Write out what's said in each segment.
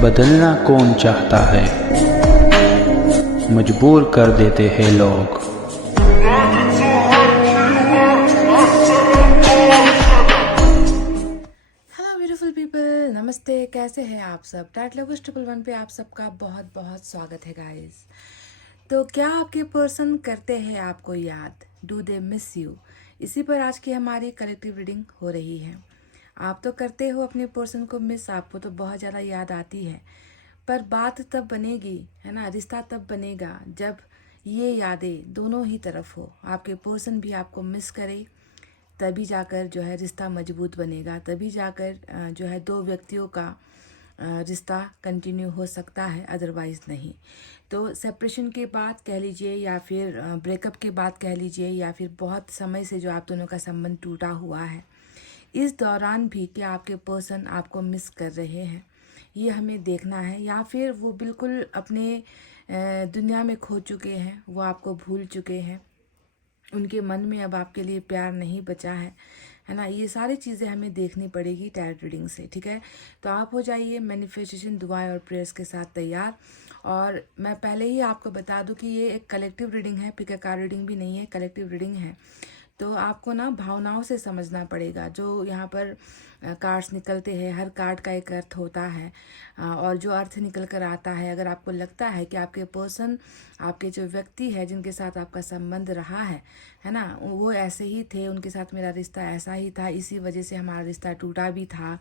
बदलना कौन चाहता है, मजबूर कर देते हैं लोग। हेलो ब्यूटीफुल पीपल, नमस्ते। कैसे हैं आप सब? टाइट लवर्स 111 पे आप सबका बहुत बहुत स्वागत है गाइस। तो क्या आपके पर्सन करते हैं आपको याद? Do they miss you? इसी पर आज की हमारी कलेक्टिव रीडिंग हो रही है। आप तो करते हो अपने पर्सन को मिस, आपको तो बहुत ज़्यादा याद आती है, पर बात तब बनेगी, है ना, रिश्ता तब बनेगा जब ये यादें दोनों ही तरफ हो। आपके पर्सन भी आपको मिस करे, तभी जाकर जो है रिश्ता मजबूत बनेगा, तभी जाकर जो है दो व्यक्तियों का रिश्ता कंटिन्यू हो सकता है, अदरवाइज़ नहीं। तो सेपरेशन के बाद कह लीजिए, या फिर ब्रेकअप के बाद कह लीजिए, या फिर बहुत समय से जो आप दोनों का संबंध टूटा हुआ है, इस दौरान भी क्या आपके पर्सन आपको मिस कर रहे हैं, ये हमें देखना है। या फिर वो बिल्कुल अपने दुनिया में खो चुके हैं, वो आपको भूल चुके हैं, उनके मन में अब आपके लिए प्यार नहीं बचा है ना। ये सारी चीज़ें हमें देखनी पड़ेगी टैरोट रीडिंग से, ठीक है। तो आप हो जाइए मैनिफेस्टेशन, दुआएं और प्रेयर्स के साथ तैयार। और मैं पहले ही आपको बता दूं कि ये एक कलेक्टिव रीडिंग है, पिक अ कार्ड रीडिंग भी नहीं है, कलेक्टिव रीडिंग है। तो आपको ना भावनाओं से समझना पड़ेगा। जो यहाँ पर कार्ड्स निकलते हैं, हर कार्ड का एक अर्थ होता है, और जो अर्थ निकल कर आता है, अगर आपको लगता है कि आपके पर्सन, आपके जो व्यक्ति है जिनके साथ आपका संबंध रहा है ना, वो ऐसे ही थे, उनके साथ मेरा रिश्ता ऐसा ही था, इसी वजह से हमारा रिश्ता टूटा भी था,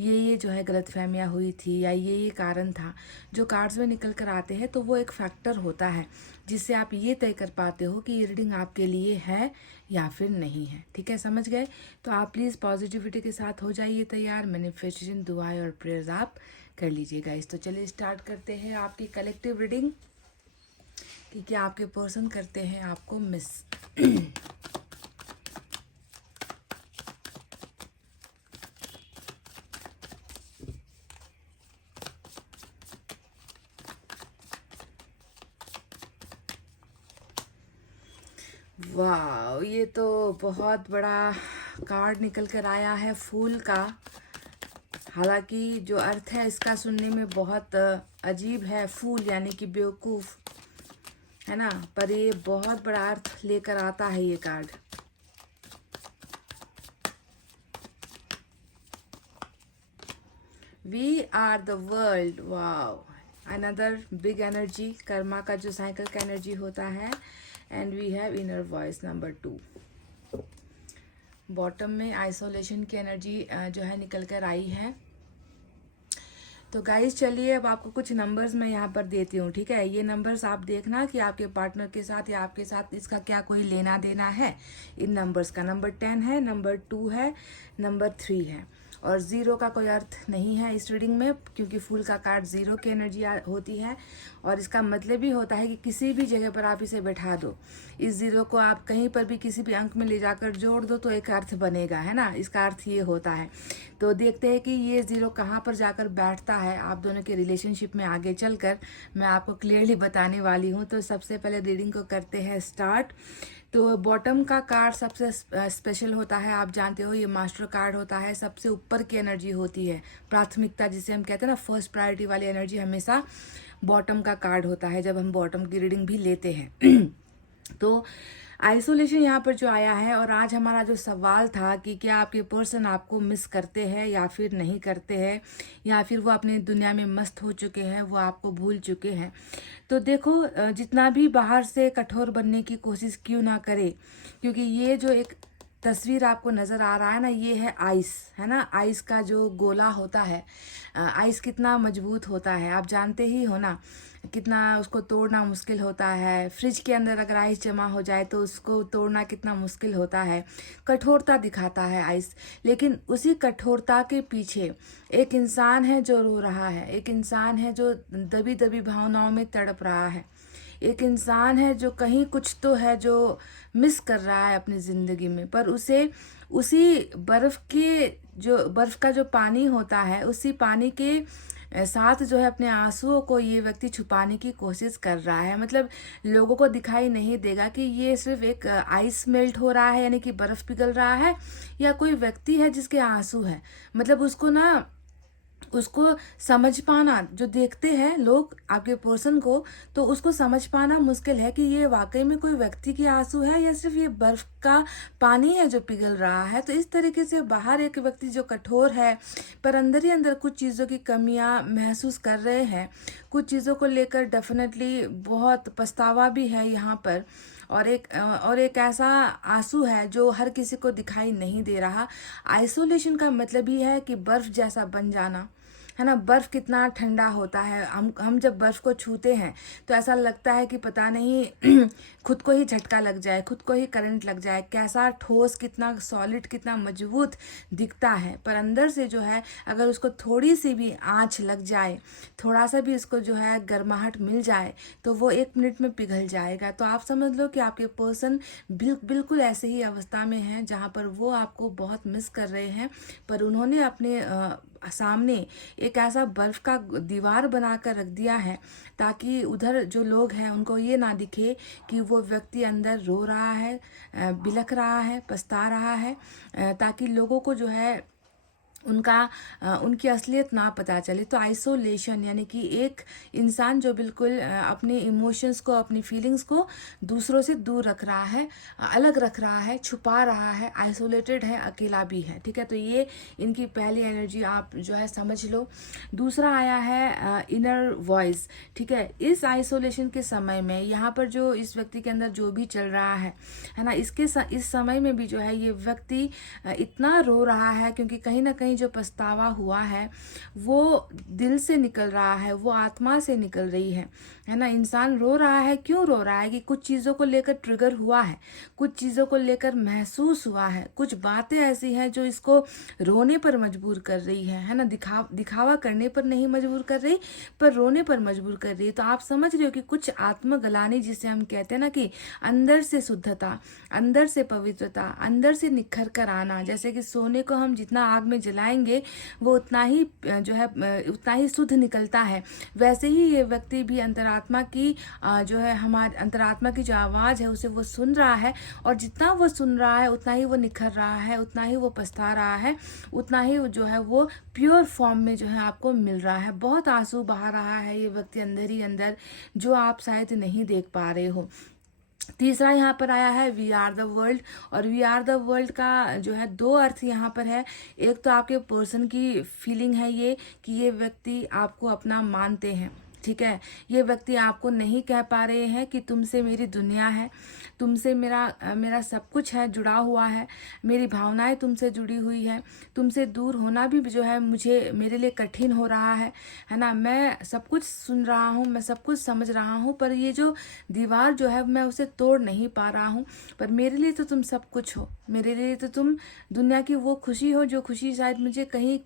ये जो है गलतफहमियाँ हुई थी, या ये कारण था, जो कार्ड्स में निकल कर आते हैं, तो वो एक फैक्टर होता है जिससे आप ये तय कर पाते हो कि ये रीडिंग आपके लिए है या फिर नहीं है, ठीक है। समझ गए? तो आप प्लीज़ पॉजिटिविटी के साथ हो जाइए तैयार। मैनिफेस्टेशन, दुआएं और प्रेयर्स आप कर लीजिएगा इस। तो चलिए स्टार्ट करते हैं आपकी कलेक्टिव रीडिंग कि क्या आपके पर्सन करते हैं आपको मिस। वाह, ये तो बहुत बड़ा कार्ड निकल कर आया है, फूल का। हालांकि जो अर्थ है इसका सुनने में बहुत अजीब है, फूल यानी कि बेवकूफ़, है ना, पर ये बहुत बड़ा अर्थ लेकर आता है ये card. We are the world, wow, another big energy, karma का जो साइकिल का एनर्जी होता है। And we have inner voice number 2। Bottom में आइसोलेशन की एनर्जी जो है निकल कर आई है। तो गाइस चलिए, अब आपको कुछ नंबर्स मैं यहाँ पर देती हूँ, ठीक है। ये नंबर्स आप देखना कि आपके पार्टनर के साथ या आपके साथ इसका क्या कोई लेना देना है। इन नंबर्स का नंबर 10 है, नंबर 2 है, नंबर 3 है, और ज़ीरो का कोई अर्थ नहीं है इस रीडिंग में, क्योंकि फूल का कार्ड ज़ीरो की एनर्जी होती है, और इसका मतलब ही होता है कि किसी भी जगह पर आप इसे बैठा दो, इस ज़ीरो को आप कहीं पर भी किसी भी अंक में ले जाकर जोड़ दो तो एक अर्थ बनेगा, है ना। इसका अर्थ ये होता है। तो देखते हैं कि ये ज़ीरो कहाँ पर जाकर बैठता है आप दोनों के रिलेशनशिप में। आगे चलकर मैं आपको क्लियरली बताने वाली हूँ। तो सबसे पहले रीडिंग को करते हैं स्टार्ट। तो बॉटम का कार्ड सबसे स्पेशल होता है, आप जानते हो, ये मास्टर कार्ड होता है, सबसे ऊपर की एनर्जी होती है, प्राथमिकता जिसे हम कहते हैं ना, फर्स्ट प्रायोरिटी वाली एनर्जी हमेशा बॉटम का कार्ड होता है जब हम बॉटम की रीडिंग भी लेते हैं। तो आइसोलेशन यहाँ पर जो आया है, और आज हमारा जो सवाल था कि क्या आपके पर्सन आपको मिस करते हैं या फिर नहीं करते हैं, या फिर वो अपने दुनिया में मस्त हो चुके हैं, वो आपको भूल चुके हैं। तो देखो, जितना भी बाहर से कठोर बनने की कोशिश क्यों ना करे, क्योंकि ये जो एक तस्वीर आपको नज़र आ रहा है ना, ये है आइस, है ना। आइस का जो गोला होता है, आइस कितना मजबूत होता है आप जानते ही हो ना, कितना उसको तोड़ना मुश्किल होता है। फ्रिज के अंदर अगर आइस जमा हो जाए तो उसको तोड़ना कितना मुश्किल होता है, कठोरता दिखाता है आइस। लेकिन उसी कठोरता के पीछे एक इंसान है जो रो रहा है, एक इंसान है जो दबी दबी भावनाओं में तड़प रहा है, एक इंसान है जो कहीं कुछ तो है जो मिस कर रहा है अपनी ज़िंदगी में, पर उसे उसी बर्फ़ का जो पानी होता है, उसी पानी के साथ जो है अपने आंसुओं को ये व्यक्ति छुपाने की कोशिश कर रहा है। मतलब लोगों को दिखाई नहीं देगा कि ये सिर्फ एक आइस मेल्ट हो रहा है, यानी कि बर्फ़ पिघल रहा है, या कोई व्यक्ति है जिसके आंसू है। मतलब उसको ना उसको समझ पाना, जो देखते हैं लोग आपके पर्सन को, तो उसको समझ पाना मुश्किल है कि ये वाकई में कोई व्यक्ति के आंसू है या सिर्फ ये बर्फ का पानी है जो पिघल रहा है। तो इस तरीके से बाहर एक व्यक्ति जो कठोर है, पर अंदर ही अंदर कुछ चीज़ों की कमियां महसूस कर रहे हैं, कुछ चीज़ों को लेकर डेफिनेटली बहुत पछतावा भी है यहाँ पर। और एक ऐसा आंसू है जो हर किसी को दिखाई नहीं दे रहा। आइसोलेशन का मतलब ही है कि बर्फ जैसा बन जाना, है ना। बर्फ कितना ठंडा होता है, हम जब बर्फ को छूते हैं तो ऐसा लगता है कि पता नहीं खुद को ही झटका लग जाए, खुद को ही करंट लग जाए। कैसा ठोस, कितना सॉलिड, कितना मजबूत दिखता है, पर अंदर से जो है अगर उसको थोड़ी सी भी आँच लग जाए, थोड़ा सा भी उसको जो है गर्माहट मिल जाए, तो वो 1 मिनट में पिघल जाएगा। तो आप समझ लो कि आपके पर्सन बिल्कुल ऐसे ही अवस्था में हैं जहाँ पर वो आपको बहुत मिस कर रहे हैं, पर उन्होंने अपने सामने एक ऐसा बर्फ का दीवार बनाकर रख दिया है ताकि उधर जो लोग हैं उनको ये ना दिखे कि वो व्यक्ति अंदर रो रहा है, बिलख रहा है, पछता रहा है, ताकि लोगों को जो है उनकी असलियत ना पता चले। तो आइसोलेशन यानी कि एक इंसान जो बिल्कुल अपने इमोशंस को, अपनी फीलिंग्स को दूसरों से दूर रख रहा है, अलग रख रहा है, छुपा रहा है, आइसोलेटेड है, अकेला भी है, ठीक है। तो ये इनकी पहली एनर्जी आप जो है समझ लो। दूसरा आया है इनर वॉइस, ठीक है। इस आइसोलेशन के समय में यहाँ पर जो इस व्यक्ति के अंदर जो भी चल रहा है ना, इस समय में भी जो है ये व्यक्ति इतना रो रहा है क्योंकि कहीं ना कहीं जो पछतावा हुआ है वो दिल से निकल रहा है, वो आत्मा से निकल रही है ना। इंसान रो रहा है, क्यों रो रहा है कि कुछ चीज़ों को लेकर ट्रिगर हुआ है, कुछ चीज़ों को लेकर महसूस हुआ है, कुछ बातें ऐसी हैं जो इसको रोने पर मजबूर कर रही है ना। दिखावा करने पर नहीं मजबूर कर रही, पर रोने पर मजबूर कर रही है। तो आप समझ रहे हो कि कुछ आत्मग्लानि, जिसे हम कहते हैं ना कि अंदर से शुद्धता, अंदर से पवित्रता, अंदर से निखर कर आना। जैसे कि सोने को हम जितना आग में जलाएंगे वो उतना ही जो है उतना ही शुद्ध निकलता है, वैसे ही ये व्यक्ति भी अंतरात्मा की जो है, हमारे अंतरात्मा की जो आवाज़ है उसे वो सुन रहा है, और जितना वो सुन रहा है उतना ही वो निखर रहा है, उतना ही वो पछता रहा है, उतना ही जो है वो प्योर फॉर्म में जो है आपको मिल रहा है। बहुत आंसू बहा रहा है ये व्यक्ति अंदर ही अंदर, जो आप शायद नहीं देख पा रहे हो। तीसरा यहाँ पर आया है वी आर द वर्ल्ड, और वी आर द वर्ल्ड का जो है 2 अर्थ यहाँ पर है। एक तो आपके पर्सन की फीलिंग है ये कि ये व्यक्ति आपको अपना मानते हैं, ठीक है। ये व्यक्ति आपको नहीं कह पा रहे हैं कि तुमसे मेरी दुनिया है, तुमसे मेरा सब कुछ है, जुड़ा हुआ है, मेरी भावनाएं तुमसे जुड़ी हुई है। तुमसे दूर होना भी जो है मेरे लिए कठिन हो रहा है ना। मैं सब कुछ सुन रहा हूँ, मैं सब कुछ समझ रहा हूँ, पर ये जो दीवार जो है मैं उसे तोड़ नहीं पा रहा हूँ। पर मेरे लिए तो तुम सब कुछ हो, मेरे लिए तो तुम दुनिया की वो खुशी हो जो खुशी शायद मुझे कहीं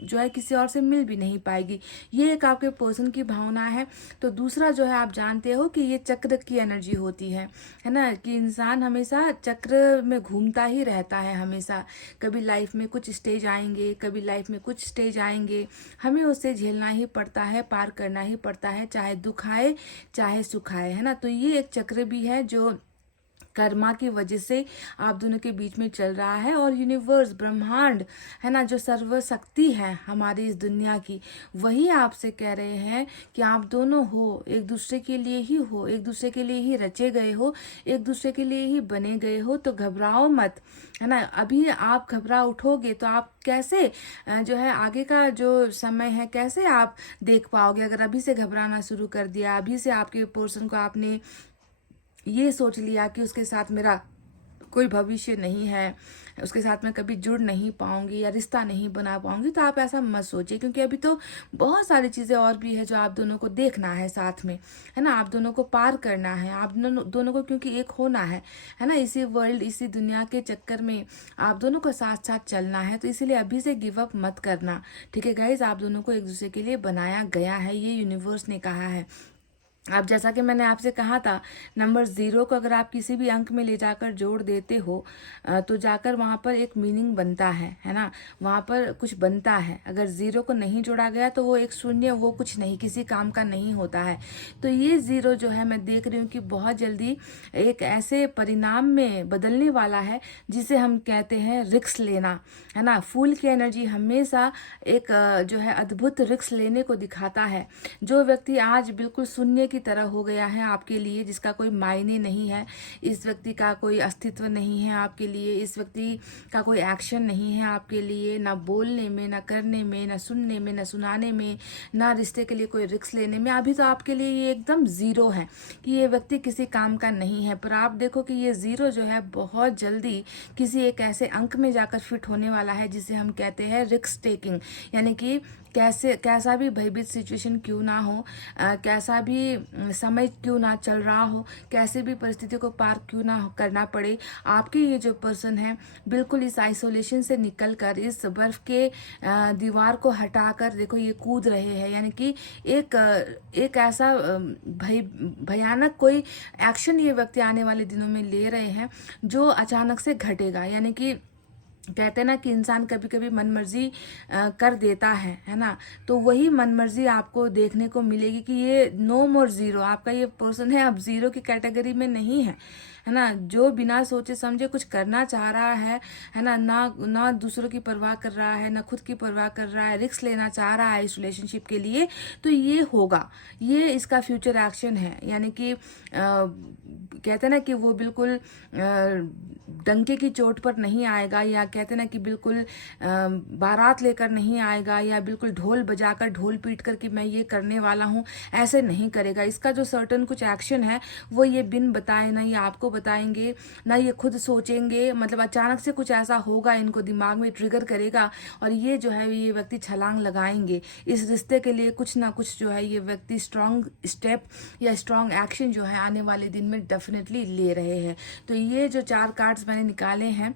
जो है किसी और से मिल भी नहीं पाएगी। ये एक आपके पर्सन की भावना है। तो दूसरा जो है, आप जानते हो कि ये चक्र की एनर्जी होती है ना, कि इंसान हमेशा चक्र में घूमता ही रहता है हमेशा। कभी लाइफ में कुछ स्टेज आएंगे, कभी लाइफ में कुछ स्टेज आएंगे, हमें उससे झेलना ही पड़ता है, पार करना ही पड़ता है, चाहे दुख आए चाहे सुख आए, है ना। तो ये एक चक्र भी है जो कर्मा की वजह से आप दोनों के बीच में चल रहा है। और यूनिवर्स, ब्रह्मांड, है ना, जो सर्वशक्ति है हमारी इस दुनिया की, वही आपसे कह रहे हैं कि आप दोनों हो, एक दूसरे के लिए ही हो, एक दूसरे के लिए ही रचे गए हो, एक दूसरे के लिए ही बने गए हो। तो घबराओ मत, है ना। अभी आप घबरा उठोगे तो आप कैसे जो है आगे का जो समय है कैसे आप देख पाओगे। अगर अभी से घबराना शुरू कर दिया, अभी से आपके पर्सन को आपने ये सोच लिया कि उसके साथ मेरा कोई भविष्य नहीं है, उसके साथ मैं कभी जुड़ नहीं पाऊंगी या रिश्ता नहीं बना पाऊंगी, तो आप ऐसा मत सोचिए, क्योंकि अभी तो बहुत सारी चीज़ें और भी है जो आप दोनों को देखना है साथ में, है ना। आप दोनों को पार करना है, आप दोनों को क्योंकि एक होना है ना। इसी वर्ल्ड, इसी दुनिया के चक्कर में आप दोनों को साथ साथ चलना है। तो इसीलिए अभी से गिव अप मत करना, ठीक है गाइज। आप दोनों को एक दूसरे के लिए बनाया गया है, ये यूनिवर्स ने कहा है। अब जैसा कि मैंने आपसे कहा था, नंबर 0 को अगर आप किसी भी अंक में ले जाकर जोड़ देते हो तो जाकर वहाँ पर एक मीनिंग बनता है ना, वहाँ पर कुछ बनता है। अगर 0 को नहीं जोड़ा गया तो वो एक शून्य, वो कुछ नहीं, किसी काम का नहीं होता है। तो ये 0 जो है मैं देख रही हूँ कि बहुत जल्दी एक ऐसे परिणाम में बदलने वाला है जिसे हम कहते हैं रिस्क लेना, है ना। फूल की एनर्जी हमेशा एक जो है अद्भुत रिस्क लेने को दिखाता है। जो व्यक्ति आज बिल्कुल शून्य की तरह हो गया है आपके लिए, जिसका कोई मायने नहीं है, इस व्यक्ति का कोई अस्तित्व नहीं है आपके लिए, इस व्यक्ति का कोई एक्शन नहीं है आपके लिए, ना बोलने में, ना करने में, ना सुनने में, ना सुनाने में, ना रिश्ते के लिए कोई रिस्क लेने में, अभी तो आपके लिए ये एकदम 0 है कि ये व्यक्ति किसी काम का नहीं है। पर आप देखो कि ये 0 जो है बहुत जल्दी किसी एक ऐसे अंक में जाकर फिट होने वाला है जिसे हम कहते हैं रिस्क टेकिंग। यानी कि कैसा भी भयभीत सिचुएशन क्यों ना हो, कैसा भी समय क्यों ना चल रहा हो, कैसे भी परिस्थिति को पार क्यों ना करना पड़े, आपके ये जो पर्सन है बिल्कुल इस आइसोलेशन से निकलकर, इस बर्फ के दीवार को हटाकर देखो ये कूद रहे हैं। यानी कि एक ऐसा भयानक कोई एक्शन ये व्यक्ति आने वाले दिनों में ले रहे हैं जो अचानक से घटेगा। यानी कि कहते हैं ना कि इंसान कभी कभी मनमर्जी कर देता है ना। तो वही मनमर्जी आपको देखने को मिलेगी कि ये नो मोर 0, आपका ये पर्सन है अब 0 की कैटेगरी में नहीं है ना। जो बिना सोचे समझे कुछ करना चाह रहा है ना, ना दूसरों की परवाह कर रहा है, ना खुद की परवाह कर रहा है, रिस्क लेना चाह रहा है इस रिलेशनशिप के लिए, तो ये होगा, ये इसका फ्यूचर एक्शन है। यानी कि कहते हैं ना कि वो बिल्कुल डंके की चोट पर नहीं आएगा, या कहते हैं ना कि बिल्कुल बारात लेकर नहीं आएगा, या बिल्कुल ढोल बजाकर ढोल पीट कर कि मैं ये करने वाला हूँ, ऐसे नहीं करेगा। इसका जो सर्टन कुछ एक्शन है वो ये बिन बताए ना ये आपको बताएंगे, ना ये खुद सोचेंगे, मतलब अचानक से कुछ ऐसा होगा इनको दिमाग में ट्रिगर करेगा और ये जो है ये व्यक्ति छलांग लगाएंगे इस रिश्ते के लिए। कुछ ना कुछ जो है ये व्यक्ति स्ट्रांग स्टेप या स्ट्रांग एक्शन जो है आने वाले दिन में डेफिनेटली ले रहे हैं। तो ये जो 4 कार्ड्स मैंने निकाले हैं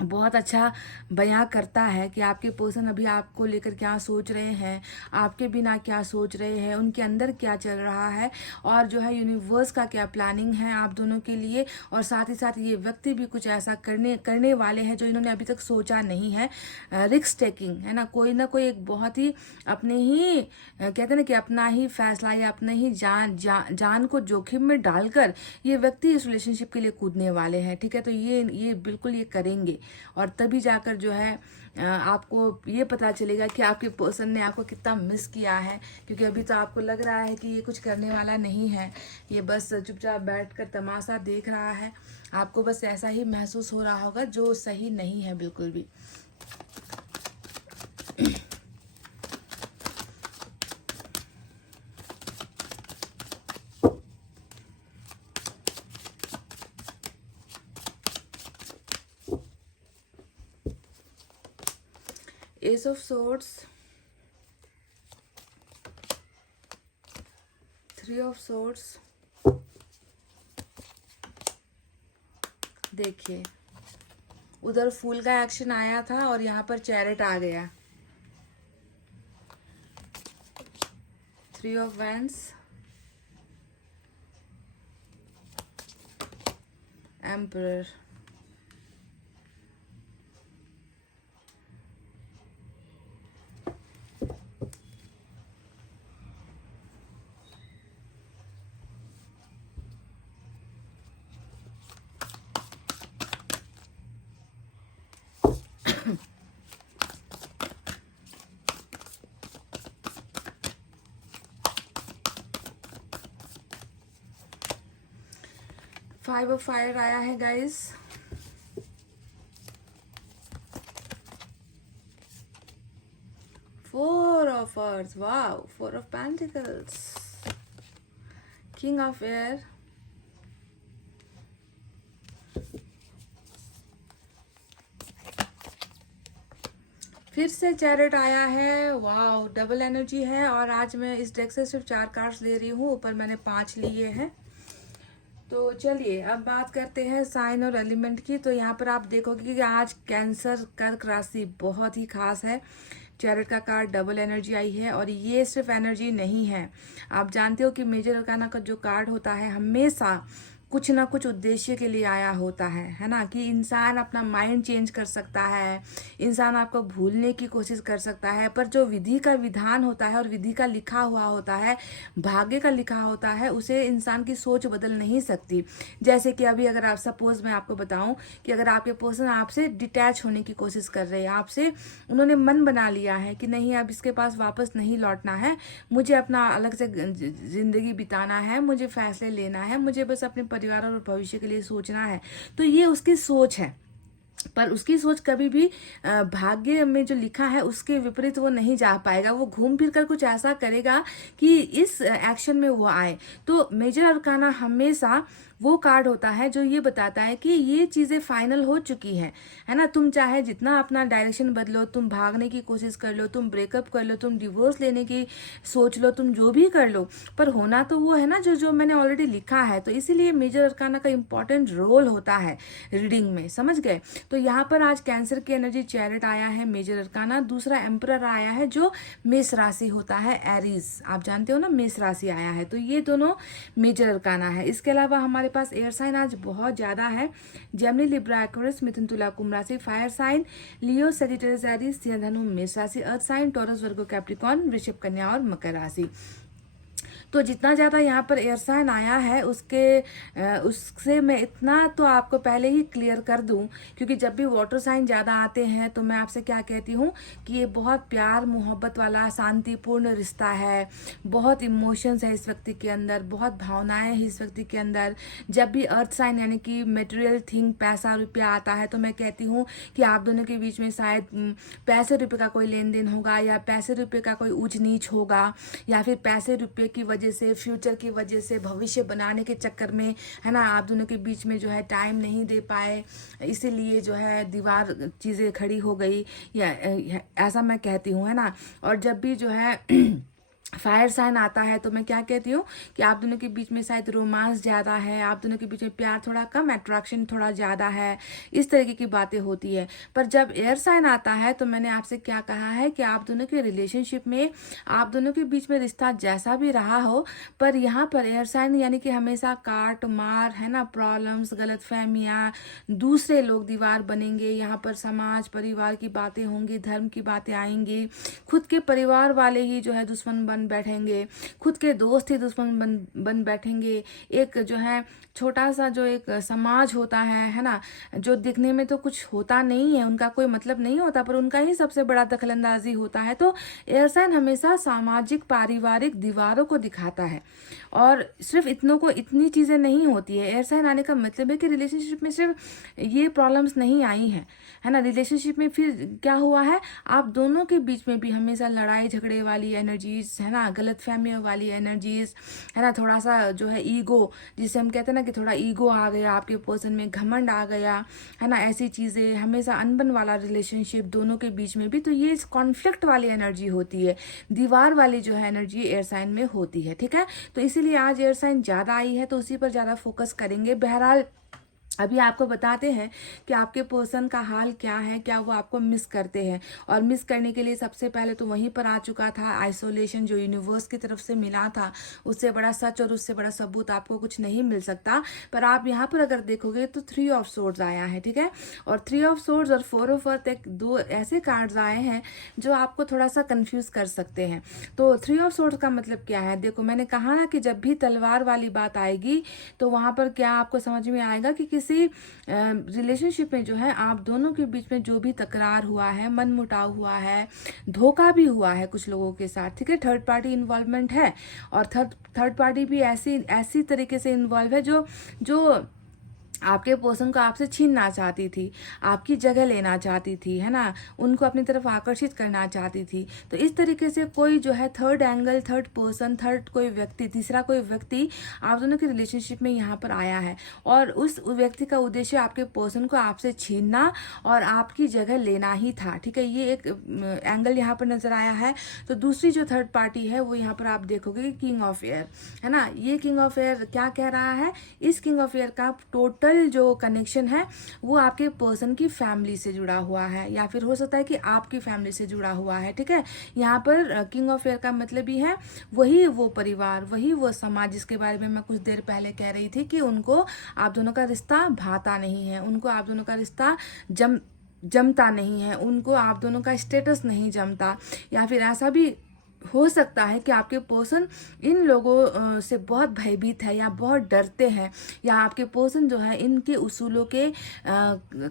बहुत अच्छा बयां करता है कि आपके पर्सन अभी आपको लेकर क्या सोच रहे हैं, आपके बिना क्या सोच रहे हैं, उनके अंदर क्या चल रहा है, और जो है यूनिवर्स का क्या प्लानिंग है आप दोनों के लिए। और साथ ही साथ ये व्यक्ति भी कुछ ऐसा करने वाले हैं जो इन्होंने अभी तक सोचा नहीं है। रिस्क टेकिंग है ना, कोई एक बहुत ही अपने ही कहते हैं ना कि अपना ही फैसला या अपने ही जान को जोखिम में डालकर ये व्यक्ति इस रिलेशनशिप के लिए कूदने वाले हैं। ठीक है, तो ये बिल्कुल ये करेंगे और तभी जाकर जो है आपको ये पता चलेगा कि आपके पर्सन ने आपको कितना मिस किया है। क्योंकि अभी तो आपको लग रहा है कि ये कुछ करने वाला नहीं है, ये बस चुपचाप बैठकर तमाशा देख रहा है। आपको बस ऐसा ही महसूस हो रहा होगा जो सही नहीं है बिल्कुल भी। Ace of Swords, 3 of Swords। देखिए उधर फूल का एक्शन आया था और यहाँ पर चैरेट आ गया। 3 of Wands, Emperor। Five of fire आया है guys. Four of earth, wow, 4 of pentacles, king of air, फिर से चैरेट आया है। वाओ, डबल एनर्जी है। और आज मैं इस डेक से सिर्फ 4 कार्ड्स ले रही हूँ, ऊपर मैंने 5 लिए हैं। तो चलिए अब बात करते हैं साइन और एलिमेंट की। तो यहाँ पर आप देखोगे कि आज कैंसर कर्क राशि बहुत ही खास है। चैरिट का कार्ड, डबल एनर्जी आई है। और ये सिर्फ एनर्जी नहीं है, आप जानते हो कि मेजर अरकाना का जो कार्ड होता है हमेशा कुछ ना कुछ उद्देश्य के लिए आया होता है ना, कि इंसान अपना माइंड चेंज कर सकता है, इंसान आपको भूलने की कोशिश कर सकता है, पर जो विधि का विधान होता है और विधि का लिखा हुआ होता है, भाग्य का लिखा होता है, उसे इंसान की सोच बदल नहीं सकती। जैसे कि अभी अगर आप सपोज मैं आपको बताऊं कि अगर आपके पर्सन आपसे डिटैच होने की कोशिश कर रहे हैं, आपसे उन्होंने मन बना लिया है कि नहीं अब इसके पास वापस नहीं लौटना है, मुझे अपना अलग से जिंदगी बिताना है, मुझे फैसले लेना है, मुझे बस अपने परिवार और भविष्य के लिए सोचना है, तो ये उसकी सोच है। पर उसकी सोच कभी भी भाग्य में जो लिखा है उसके विपरीत वो नहीं जा पाएगा, वो घूम फिर कर कुछ ऐसा करेगा कि इस एक्शन में वो आए। तो मेजर अरकाना हमेशा वो कार्ड होता है जो ये बताता है कि ये चीज़ें फाइनल हो चुकी है ना। तुम चाहे जितना अपना डायरेक्शन बदलो, तुम भागने की कोशिश कर लो, तुम ब्रेकअप कर लो, तुम डिवोर्स लेने की सोच लो, तुम जो भी कर लो, पर होना तो वो है ना जो जो मैंने ऑलरेडी लिखा है। तो इसीलिए मेजर अरकाना का इंपॉर्टेंट रोल होता है रीडिंग में, समझ गए। तो यहाँ पर आज कैंसर की एनर्जी चैरिट आया है, मेजर अरकाना। दूसरा एम्परर आया है जो मेष राशि होता है, एरीज, आप जानते हो ना मेष राशि आया है। तो ये दोनों मेजर अरकाना है। इसके अलावा हमारे पास एयर साइन आज बहुत ज्यादा है, जेमिनी, लिब्रा, एक्वेरियस, मिथुन, तुला, कुंभ राशि। फायर साइन लियो, सजिटेरियस, एरीज, सिंह, धनु, मेष राशि। अर्थ साइन टॉरस, वर्गो, कैप्रिकॉर्न, वृषभ, कन्या और मकर राशि। तो जितना ज़्यादा यहाँ पर एयर साइन आया है उससे मैं इतना तो आपको पहले ही क्लियर कर दूं, क्योंकि जब भी वाटर साइन ज़्यादा आते हैं तो मैं आपसे क्या कहती हूँ कि ये बहुत प्यार मोहब्बत वाला शांतिपूर्ण रिश्ता है, बहुत इमोशंस है इस व्यक्ति के अंदर, बहुत भावनाएं हैं इस व्यक्ति के अंदर। जब भी अर्थ साइन यानी कि मटेरियल थिंग, पैसा रुपया आता है, तो मैं कहती हूँ कि आप दोनों के बीच में शायद पैसे रुपये का कोई लेन देन होगा, या पैसे रुपये का कोई ऊंच नीच होगा, या फिर पैसे रुपये की वजह से, फ्यूचर की वजह से, भविष्य बनाने के चक्कर में है ना, आप दोनों के बीच में जो है टाइम नहीं दे पाए, इसीलिए जो है दीवार चीज़ें खड़ी हो गई, या ऐसा मैं कहती हूँ, है ना। और जब भी जो है फायर साइन आता है तो मैं क्या कहती हूँ कि आप दोनों के बीच में शायद रोमांस ज़्यादा है, आप दोनों के बीच में प्यार थोड़ा कम, अट्रैक्शन थोड़ा ज़्यादा है, इस तरीके की बातें होती है। पर जब एयर साइन आता है तो मैंने आपसे क्या कहा है कि आप दोनों के रिलेशनशिप में, आप दोनों के बीच में रिश्ता जैसा भी रहा हो, पर यहाँ पर एयर साइन यानी कि हमेशा काट मार, है ना, प्रॉब्लम्स, गलत फहमियाँ, दूसरे लोग दीवार बनेंगे, यहाँ पर समाज परिवार की बातें होंगी, धर्म की बातें आएंगी, खुद के परिवार वाले ही जो है दुश्मन बन बैठेंगे, खुद के दोस्त ही दुश्मन बन बैठेंगे। एक जो है छोटा सा जो एक समाज होता है ना, जो दिखने में तो कुछ होता नहीं है, उनका कोई मतलब नहीं होता, पर उनका ही सबसे बड़ा दखलंदाजी होता है। तो एयर साइन हमेशा सामाजिक पारिवारिक दीवारों को दिखाता है, और सिर्फ इतनों को इतनी चीज़ें नहीं होती है। एयर साइन आने का मतलब है कि रिलेशनशिप में सिर्फ ये प्रॉब्लम्स नहीं आई हैं, है ना। रिलेशनशिप में फिर क्या हुआ है, आप दोनों के बीच में भी हमेशा लड़ाई झगड़े वाली एनर्जीज, है ना, गलत फहमियों वाली एनर्जीज, है ना, थोड़ा सा जो है ईगो, जिसे हम कहते हैं ना कि थोड़ा ईगो आ गया आपके पर्सन में, घमंड आ गया, है ना, ऐसी चीज़ें, हमेशा अनबन वाला रिलेशनशिप दोनों के बीच में भी। तो ये कॉन्फ्लिक्ट वाली एनर्जी होती है, दीवार वाली जो है एनर्जी एयर साइन में होती है, ठीक है। तो इसीलिए आज एयर साइन ज़्यादा आई है तो उसी पर ज़्यादा फोकस करेंगे। बहरहाल अभी आपको बताते हैं कि आपके पर्सन का हाल क्या है, क्या वो आपको मिस करते हैं। और मिस करने के लिए सबसे पहले तो वहीं पर आ चुका था आइसोलेशन, जो यूनिवर्स की तरफ से मिला था, उससे बड़ा सच और उससे बड़ा सबूत आपको कुछ नहीं मिल सकता। पर आप यहाँ पर अगर देखोगे तो 3 ऑफ सोर्ड्स आया है, ठीक है। और 3 ऑफ सोर्ड्स और 4 ऑफ अर्थ, एक दो ऐसे कार्ड्स आए हैं जो आपको थोड़ा सा कंफ्यूज कर सकते हैं। तो 3 ऑफ सोर्ड्स का मतलब क्या है, देखो मैंने कहा ना कि जब भी तलवार वाली बात आएगी तो वहां पर क्या आपको समझ में आएगा कि किसी रिलेशनशिप में जो है आप दोनों के बीच में जो भी तकरार हुआ है, मनमुटाव हुआ है, धोखा भी हुआ है कुछ लोगों के साथ, ठीक है, थर्ड पार्टी इन्वॉल्वमेंट है। और थर्ड पार्टी भी ऐसी तरीके से इन्वॉल्व है जो आपके पर्सन को आपसे छीनना चाहती थी, आपकी जगह लेना चाहती थी, है ना, उनको अपनी तरफ आकर्षित करना चाहती थी। तो इस तरीके से कोई जो है third angle, third person, third कोई व्यक्ति, तीसरा कोई व्यक्ति आप दोनों के रिलेशनशिप में यहाँ पर आया है, और उस व्यक्ति का उद्देश्य आपके पर्सन को आपसे छीनना और आपकी जगह लेना ही था, ठीक है। ये एक एंगल यहाँ पर नजर आया है। तो दूसरी जो थर्ड पार्टी है वो यहाँ पर आप देखोगे किंग ऑफ एयर, है ना। ये किंग ऑफ एयर क्या कह रहा है, इस किंग ऑफ एयर का टोटल टिपिकल जो कनेक्शन है वो आपके पर्सन की फैमिली से जुड़ा हुआ है, या फिर हो सकता है कि आपकी फैमिली से जुड़ा हुआ है। ठीक है, यहाँ पर किंग ऑफ एयर का मतलब ही है वही वो परिवार, वही वो समाज जिसके बारे में मैं कुछ देर पहले कह रही थी कि उनको आप दोनों का रिश्ता भाता नहीं है, उनको आप दोनों का रिश्ता जमता नहीं है, उनको आप दोनों का स्टेटस नहीं जमता। या फिर ऐसा भी हो सकता है कि आपके पर्सन इन लोगों से बहुत भयभीत है या बहुत डरते हैं, या आपके पर्सन जो है इनके उसूलों के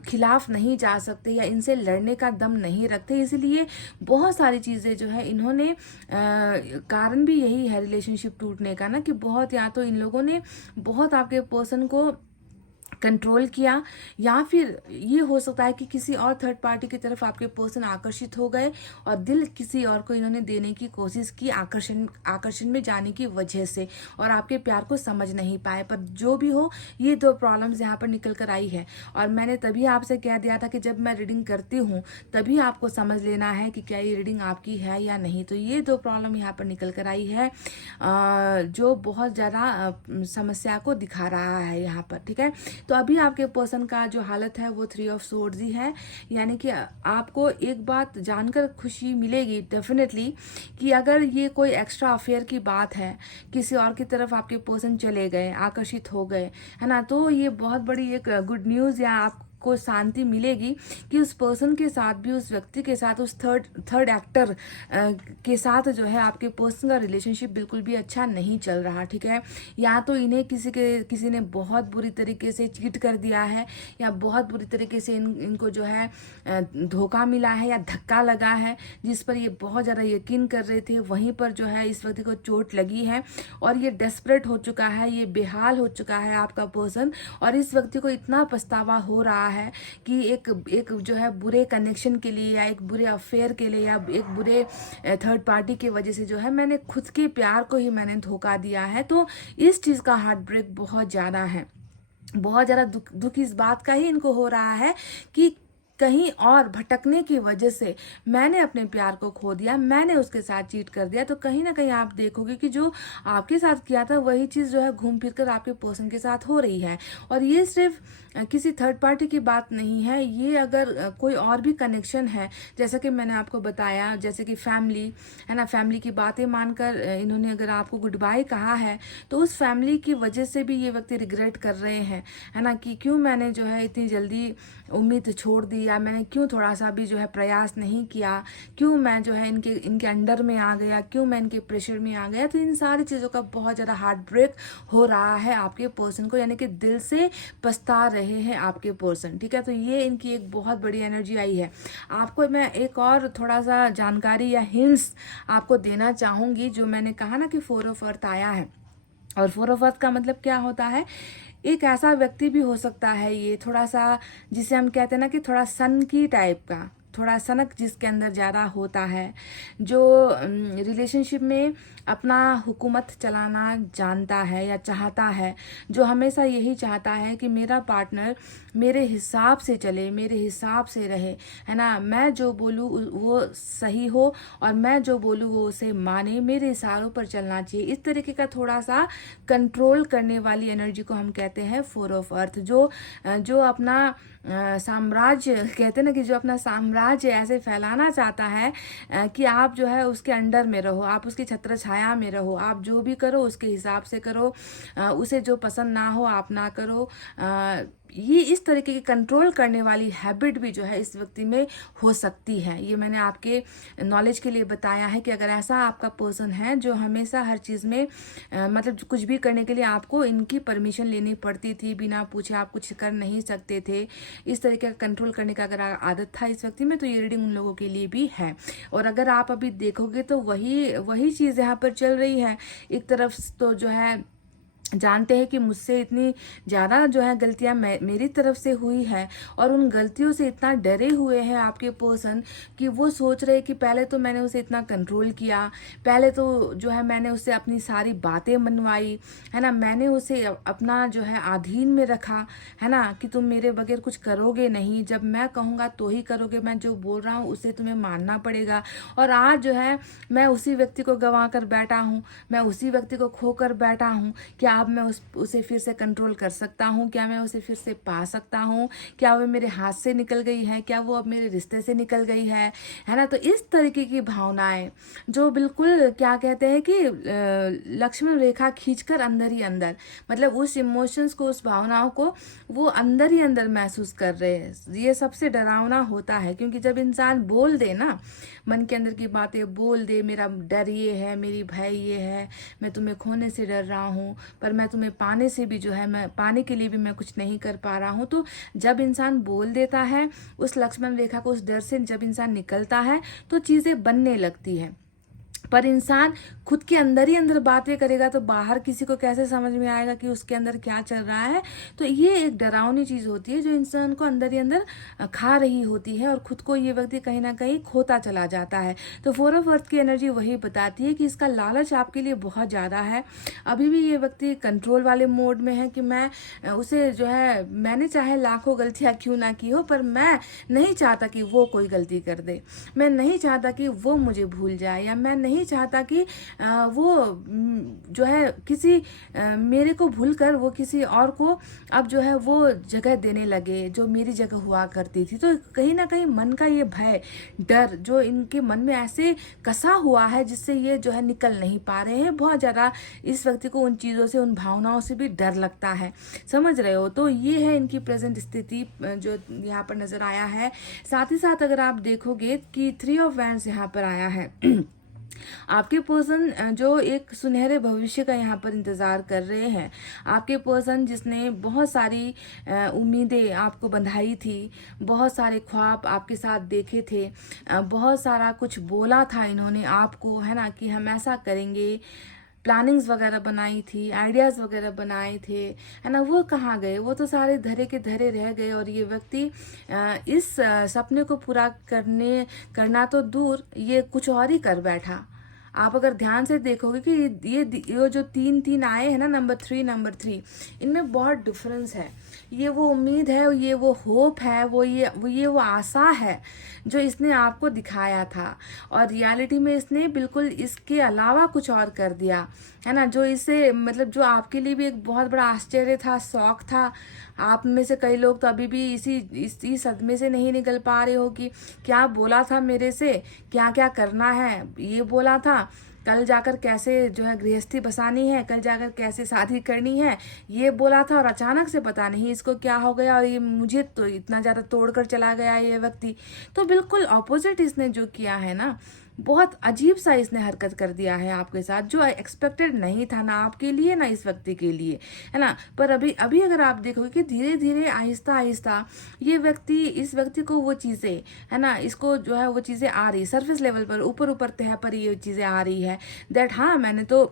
खिलाफ नहीं जा सकते या इनसे लड़ने का दम नहीं रखते, इसलिए बहुत सारी चीज़ें जो है इन्होंने कारण भी यही है रिलेशनशिप टूटने का ना, कि बहुत या तो इन लोगों ने बहुत आपके पर्सन को कंट्रोल किया, या फिर ये हो सकता है कि किसी और थर्ड पार्टी की तरफ आपके पर्सन आकर्षित हो गए और दिल किसी और को इन्होंने देने की कोशिश की आकर्षण में जाने की वजह से, और आपके प्यार को समझ नहीं पाए। पर जो भी हो, ये दो प्रॉब्लम्स यहाँ पर निकल कर आई है, और मैंने तभी आपसे कह दिया था कि जब मैं रीडिंग करती हूँ तभी आपको समझ लेना है कि क्या ये रीडिंग आपकी है या नहीं। तो ये दो प्रॉब्लम यहाँ पर निकल कर आई है जो बहुत ज़्यादा समस्या को दिखा रहा है यहाँ पर। ठीक है, तो अभी आपके पर्सन का जो हालत है वो 3 ऑफ सोर्ड्स ही है, यानी कि आपको एक बात जानकर खुशी मिलेगी डेफिनेटली कि अगर ये कोई एक्स्ट्रा अफेयर की बात है, किसी और की तरफ आपके पर्सन चले गए, आकर्षित हो गए, है ना, तो ये बहुत बड़ी एक गुड न्यूज़ या आप को शांति मिलेगी कि उस पर्सन के साथ भी, उस व्यक्ति के साथ, उस थर्ड एक्टर के साथ जो है आपके पर्सन का रिलेशनशिप बिल्कुल भी अच्छा नहीं चल रहा। ठीक है, या तो इन्हें किसी ने बहुत बुरी तरीके से चीट कर दिया है, या बहुत बुरी तरीके से इनको जो है धोखा मिला है या धक्का लगा है, जिस पर ये बहुत ज़्यादा यकीन कर रहे थे, वहीं पर जो है इस व्यक्ति को चोट लगी है और ये डेस्परेट हो चुका है, ये बेहाल हो चुका है आपका पर्सन, और इस व्यक्ति को इतना पछतावा हो रहा है कि एक जो है बुरे कनेक्शन के लिए या एक बुरे अफेयर के लिए या एक बुरे थर्ड पार्टी की वजह से जो है मैंने खुद के प्यार को ही मैंने धोखा दिया है। तो इस चीज़ का हार्ट ब्रेक बहुत ज़्यादा है, बहुत ज़्यादा दुख इस बात का ही इनको हो रहा है कि कहीं और भटकने की वजह से मैंने अपने प्यार को खो दिया, मैंने उसके साथ चीट कर दिया। तो कहीं ना कहीं आप देखोगे कि जो आपके साथ किया था वही चीज़ जो है घूम फिर कर आपके पर्सन के साथ हो रही है। और ये सिर्फ किसी थर्ड पार्टी की बात नहीं है, ये अगर कोई और भी कनेक्शन है, जैसा कि मैंने आपको बताया, जैसे कि फैमिली है ना, फैमिली की बातें मानकर इन्होंने अगर आपको गुड बाय कहा है, तो उस फैमिली की वजह से भी ये व्यक्ति रिग्रेट कर रहे हैं, है ना, कि क्यों मैंने जो है इतनी जल्दी उम्मीद छोड़ दी, या मैंने क्यों थोड़ा सा भी जो है प्रयास नहीं किया, क्यों मैं जो है इनके अंडर में आ गया, क्यों मैं इनके प्रेशर में आ गया। तो इन सारी चीज़ों का बहुत ज़्यादा हार्ट ब्रेक हो रहा है आपके पर्सन को, यानी कि दिल से पछता रहे हैं आपके पर्सन। ठीक है, तो ये इनकी एक बहुत बड़ी एनर्जी आई है। आपको मैं एक और थोड़ा सा जानकारी या हिंट्स आपको देना चाहूँगी। जो मैंने कहा ना कि 4 ऑफ अर्थ आया है, और 4 ऑफ अर्थ का मतलब क्या होता है, एक ऐसा व्यक्ति भी हो सकता है ये थोड़ा सा, जिसे हम कहते हैं ना कि थोड़ा सन की टाइप का, थोड़ा सनक जिसके अंदर ज़्यादा होता है, जो रिलेशनशिप में अपना हुकूमत चलाना जानता है या चाहता है, जो हमेशा यही चाहता है कि मेरा पार्टनर मेरे हिसाब से चले, मेरे हिसाब से रहे, है ना, मैं जो बोलूँ वो सही हो और मैं जो बोलूँ वो उसे माने, मेरे इशारों पर चलना चाहिए। इस तरीके का थोड़ा सा कंट्रोल करने वाली एनर्जी को हम कहते हैं 4 ऑफ अर्थ, जो अपना साम्राज्य कहते हैं ना, कि जो अपना साम्राज्य ऐसे फैलाना चाहता है कि आप जो है उसके अंडर में रहो, आप उसकी छत्र छाया में रहो, आप जो भी करो उसके हिसाब से करो, उसे जो पसंद ना हो आप ना करो। ये इस तरीके की कंट्रोल करने वाली हैबिट भी जो है इस व्यक्ति में हो सकती है। ये मैंने आपके नॉलेज के लिए बताया है कि अगर ऐसा आपका पर्सन है जो हमेशा हर चीज़ में मतलब कुछ भी करने के लिए आपको इनकी परमिशन लेनी पड़ती थी, बिना पूछे आप कुछ कर नहीं सकते थे, इस तरीके का कंट्रोल करने का अगर आदत था इस व्यक्ति में, तो ये रीडिंग उन लोगों के लिए भी है। और अगर आप अभी देखोगे तो वही चीज़ यहाँ पर चल रही है। एक तरफ तो जो है जानते हैं कि मुझसे इतनी ज़्यादा जो है गलतियां मेरी तरफ से हुई है, और उन गलतियों से इतना डरे हुए हैं आपके पर्सन कि वो सोच रहे कि पहले तो मैंने उसे इतना कंट्रोल किया, पहले तो जो है मैंने उससे अपनी सारी बातें मनवाई, है ना, मैंने उसे अपना जो है अधीन में रखा, है ना, कि तुम मेरे बगैर कुछ करोगे नहीं, जब मैं कहूँगा तो ही करोगे, मैं जो बोल रहा हूँ उसे तुम्हें मानना पड़ेगा। और आज जो है मैं उसी व्यक्ति को गंवा कर बैठा हूँ, मैं उसी व्यक्ति को खो कर बैठा हूँ। क्या अब मैं उसे फिर से कंट्रोल कर सकता हूँ, क्या मैं उसे फिर से पा सकता हूँ, क्या वो मेरे हाथ से निकल गई है, क्या वो अब मेरे रिश्ते से निकल गई है ना। तो इस तरीके की भावनाएं जो बिल्कुल क्या कहते हैं कि लक्ष्मण रेखा खींचकर अंदर ही अंदर, मतलब उस इमोशंस को, उस भावनाओं को वो अंदर ही अंदर महसूस कर रहे हैं। ये सबसे डरावना होता है, क्योंकि जब इंसान बोल दे ना, मन के अंदर की बातें बोल दे, मेरा डर ये है, मेरी भय ये है, मैं तुम्हें खोने से डर रहा हूँ, पर मैं तुम्हें पाने से भी जो है, मैं पाने के लिए भी मैं कुछ नहीं कर पा रहा हूँ। तो जब इंसान बोल देता है उस लक्ष्मण रेखा को, उस डर से जब इंसान निकलता है तो चीज़ें बनने लगती है। पर इंसान खुद के अंदर ही अंदर बातें करेगा तो बाहर किसी को कैसे समझ में आएगा कि उसके अंदर क्या चल रहा है। तो ये एक डरावनी चीज़ होती है जो इंसान को अंदर ही अंदर खा रही होती है, और खुद को ये व्यक्ति कहीं ना कहीं खोता चला जाता है। तो 4 ऑफ अर्थ की एनर्जी वही बताती है कि इसका लालच आपके लिए बहुत ज़्यादा है। अभी भी ये व्यक्ति कंट्रोल वाले मोड में है कि मैं उसे जो है, मैंने चाहे लाखों गलतियाँ क्यों ना की हो, पर मैं नहीं चाहता कि वो कोई गलती कर दे, मैं नहीं चाहता कि वो मुझे भूल जाए, या मैं नहीं चाहता कि वो जो है किसी मेरे को भूलकर वो किसी और को अब जो है वो जगह देने लगे जो मेरी जगह हुआ करती थी। तो कहीं ना कहीं मन का ये भय, डर जो इनके मन में ऐसे कसा हुआ है जिससे ये जो है निकल नहीं पा रहे हैं। बहुत ज़्यादा इस व्यक्ति को उन चीज़ों से, उन भावनाओं से भी डर लगता है, समझ रहे हो। तो ये है इनकी प्रेजेंट स्थिति जो यहाँ पर नज़र आया है। साथ ही साथ अगर आप देखोगे कि 3 ऑफ वैंड्स यहाँ पर आया है आपके पर्सन जो एक सुनहरे भविष्य का यहाँ पर इंतज़ार कर रहे हैं, आपके पर्सन जिसने बहुत सारी उम्मीदें आपको बंधाई थी, बहुत सारे ख्वाब आपके साथ देखे थे, बहुत सारा कुछ बोला था इन्होंने आपको, है ना, कि हम ऐसा करेंगे, प्लानिंग्स वगैरह बनाई थी, आइडियाज़ वगैरह बनाए थे, है ना, वो कहाँ गए? वो तो सारे धरे के धरे रह गए। और ये व्यक्ति इस सपने को पूरा करना तो दूर, ये कुछ और ही कर बैठा। आप अगर ध्यान से देखोगे कि ये जो 3 आए हैं ना, नंबर 3, इनमें बहुत डिफरेंस है। ये वो उम्मीद है, ये वो होप है, वो आशा है जो इसने आपको दिखाया था, और रियलिटी में इसने बिल्कुल इसके अलावा कुछ और कर दिया, है ना। जो इसे, मतलब जो आपके लिए भी एक बहुत बड़ा आश्चर्य था, शौक था। आप में से कई लोग तो अभी भी इसी सदमे से नहीं निकल पा रहे हो कि क्या बोला था मेरे से, क्या क्या करना है, ये बोला था कल जाकर कैसे जो है गृहस्थी बसानी है, कल जाकर कैसे शादी करनी है, ये बोला था, और अचानक से पता नहीं इसको क्या हो गया, और ये मुझे तो इतना ज़्यादा तोड़कर चला गया ये व्यक्ति। तो बिल्कुल ऑपोजिट इसने जो किया है ना, बहुत अजीब सा इसने हरकत कर दिया है आपके साथ, जो एक्सपेक्टेड नहीं था ना आपके लिए ना इस व्यक्ति के लिए, है ना। पर अभी अगर आप देखोगे कि धीरे धीरे आहिस्ता आहिस्ता इस व्यक्ति को वो चीज़ें, है ना, इसको जो है वो चीज़ें आ रही, सरफेस लेवल पर, ऊपर तह पर ये चीज़ें आ रही है, दैट हाँ मैंने तो